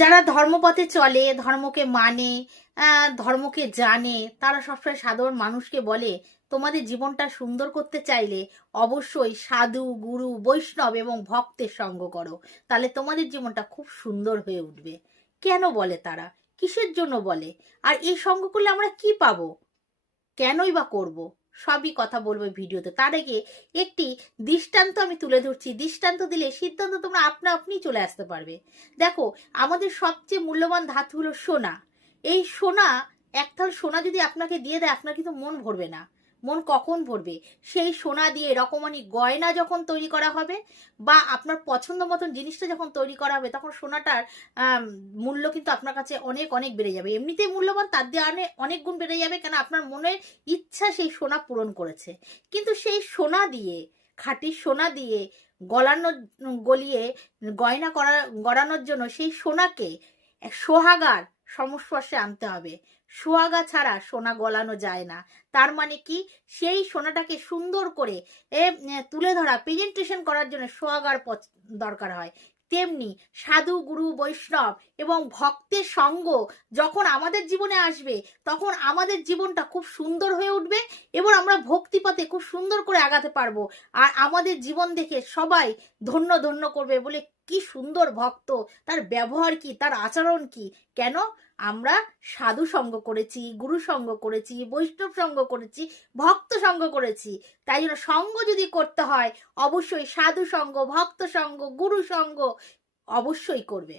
যারা ধর্মপথে চলে, ধর্মকে মানে, ধর্মকে জানে, তারা সবসময় সাধারণ মানুষকে বলে তোমাদের জীবনটা সুন্দর করতে চাইলে অবশ্যই সাধু, গুরু, বৈষ্ণব এবং ভক্তের সঙ্গ করো, তাহলে তোমাদের জীবনটা খুব সুন্দর হয়ে উঠবে। কেন বলে তারা? কিসের জন্য বলে? আর এই সঙ্গ করলে আমরা কি পাবো? কেনই বা করব? সবই কথা বলবো ভিডিওতে। তার আগে একটি দৃষ্টান্ত আমি তুলে ধরছি। দৃষ্টান্ত দিলে সিদ্ধান্ত তোমরা আপনা আপনি চলে আসতে পারবে। দেখো, আমাদের সবচেয়ে মূল্যবান ধাতু হলো সোনা। এই সোনা, এক থাল সোনা যদি আপনাকে দিয়ে দেয়, আপনার কিন্তু মন ভরবে না। মন কখন ভরবে? সেই সোনা দিয়ে রকমারি গয়না যখন তৈরি করা হবে, বা আপনার পছন্দ মতন জিনিসটা যখন তৈরি করা হবে, তখন সোনাটার মূল্য কিন্তু আপনার কাছে অনেক অনেক বেড়ে যাবে। এমনিতেই মূল্যবান, তার দিয়ে অনেক গুণ বেড়ে যাবে, কেন আপনার মনের ইচ্ছা সেই সোনা পূরণ করেছে। কিন্তু সেই সোনা দিয়ে, খাঁটি সোনা দিয়ে গলানো, গলিয়ে গয়না গড়ানোর জন্য সেই সোনাকে সোহাগার সংস্পর্শে আনতে হবে। সোহাগা ছাড়া সোনা গলানো যায় না। তার মানে কি, সেই সোনাটাকে সুন্দর করে তুলে ধরা, প্রেজেন্টেশন করার জন্য সোহাগার দরকার হয়। তেমনি সাধু, গুরু, বৈষ্ণব এবং ভক্তের সঙ্গ যখন আমাদের জীবনে আসবে, তখন আমাদের জীবনটা খুব সুন্দর হয়ে উঠবে এবং আমরা ভক্তিপথে খুব সুন্দর করে আগাতে পারবো। আর আমাদের জীবন দেখে সবাই ধন্য ধন্য করবে, বলে কি সুন্দর ভক্ত, তার ব্যবহার কি, তার আচরণ কি। কেন? আমরা সাধু সঙ্গ করেছি, গুরু সঙ্গ করেছি, বৈষ্ণব সঙ্গ করেছি, ভক্ত সঙ্গ করেছি। তাই জন্য সঙ্গ যদি করতে হয়, অবশ্যই সাধু সঙ্গ, ভক্ত সঙ্গ, গুরু সঙ্গ অবশ্যই করবে।